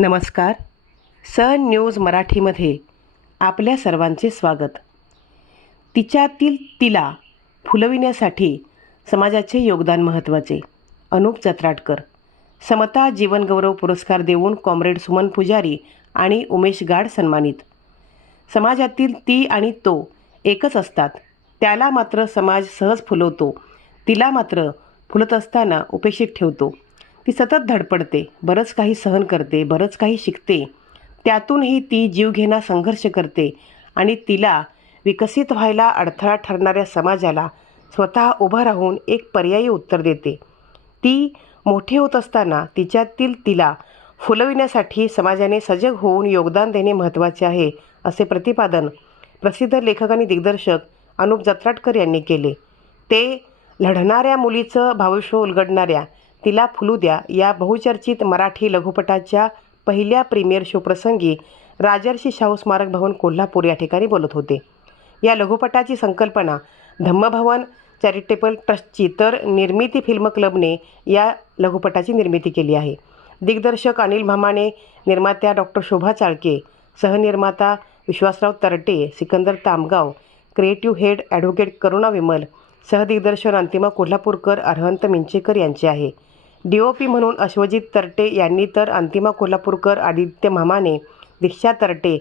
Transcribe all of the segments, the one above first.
नमस्कार. सन न्यूज मराठीमध्ये आपल्या सर्वांचे स्वागत. तिच्यातील तिला फुलविण्यासाठी समाजाचे योगदान महत्त्वाचे. अनुप जत्राटकर. समता जीवनगौरव पुरस्कार देऊन कॉम्रेड सुमन पुजारी आणि उमेश गाड सन्मानित. समाजातील ती आणि तो एकच असतात. त्याला मात्र समाज सहज फुलवतो. तिला मात्र फुलत असताना उपेक्षित ठेवतो. ती सतत धडपडते बरंच काही सहन करते बरंच काही शिकते. त्यातूनही ती जीवघेणा संघर्ष करते आणि तिला विकसित व्हायला अडथळा ठरणाऱ्या समाजाला स्वतः उभं राहून एक पर्यायी उत्तर देते. ती मोठी होत असताना तिच्यातील तिला फुलविण्यासाठी समाजाने सजग होऊन योगदान देणे महत्त्वाचे आहे असे प्रतिपादन प्रसिद्ध लेखक आणि दिग्दर्शक अनुप जत्राटकर यांनी केले. ते लढणाऱ्या मुलीचं भविष्य उलगडणाऱ्या तिला फुलू द्या. या बहुचर्चित मराठी लघुपटाच्या पहिल्या प्रीमियर शो प्रसंगी राजर्षी शाहू स्मारक भवन कोल्हापूर या ठिकाणी बोलत होते. या लघुपटाची संकल्पना धम्मभवन चॅरिटेबल ट्रस्टची तर निर्मिती फिल्म क्लबने या लघुपटाची निर्मिती केली आहे. दिग्दर्शक अनिल भामाने निर्मात्या doctor Shobha Chalke सहनिर्माता Vishwasrao Tarte Sikandar Tamgaon creative head advocate Karuna Vimal सहदिग्दर्शन Antima Kolhapurkar Arhant Minchekar यांचे आहे. डी ओ पी म्हणून अश्वजित तरटे यांनी तर अंतिमा कोल्हापूरकर आदित्य मामाने दीक्षा तरटे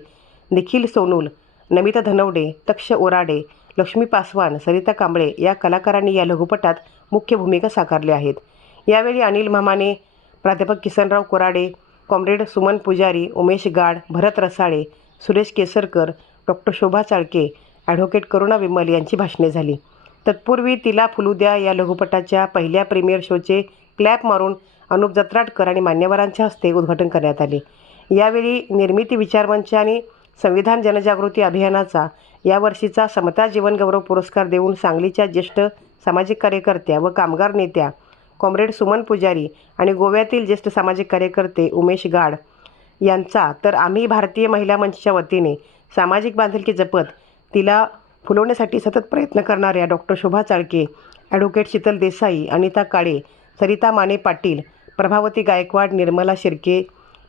निखिल सोनूल नमिता धनवडे तक्ष ओराडे लक्ष्मी पासवान सरिता कांबळे या कलाकारांनी या लघुपटात मुख्य भूमिका साकारल्या आहेत. यावेळी अनिल मामाने प्राध्यापक Kisanrao Korade comrade Suman Pujari Umesh Gad Bharat Rasale Suresh Kesarkar doctor Shobha Chalke advocate Karuna Vimal यांची भाषणे झाली. तत्पूर्वी तिला फुलू द्या या लघुपटाच्या पहिल्या प्रीमियर शोचे क्लॅप मारून अनुप जत्राटकर आणि मान्यवरांच्या हस्ते उद्घाटन करण्यात आले. यावेळी निर्मिती विचारमंच आणि संविधान जनजागृती अभियानाचा यावर्षीचा समता जीवनगौरव पुरस्कार देऊन सांगलीच्या ज्येष्ठ सामाजिक कार्यकर्त्या व कामगार नेत्या कॉम्रेड सुमन पुजारी आणि गोव्यातील ज्येष्ठ सामाजिक कार्यकर्ते उमेश गाड यांचा तर आम्ही भारतीय महिला मंचच्या वतीने सामाजिक बांधिलकी जपत तिला फुलवण्यासाठी सतत प्रयत्न करणाऱ्या डॉक्टर शोभा चाळके ॲडव्होकेट शीतल देसाई अनिता काळे सरिता माने पाटील प्रभावती गायकवाड निर्मला शिर्के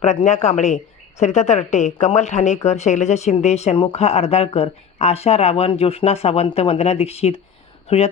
प्रज्ञा कांबळे सरिता तरटे कमल ठाणेकर शैलजा शिंदे षण्मुखा अर्दाळकर आशा रावण ज्योत्ना सावंत वंदना दीक्षित सुजाता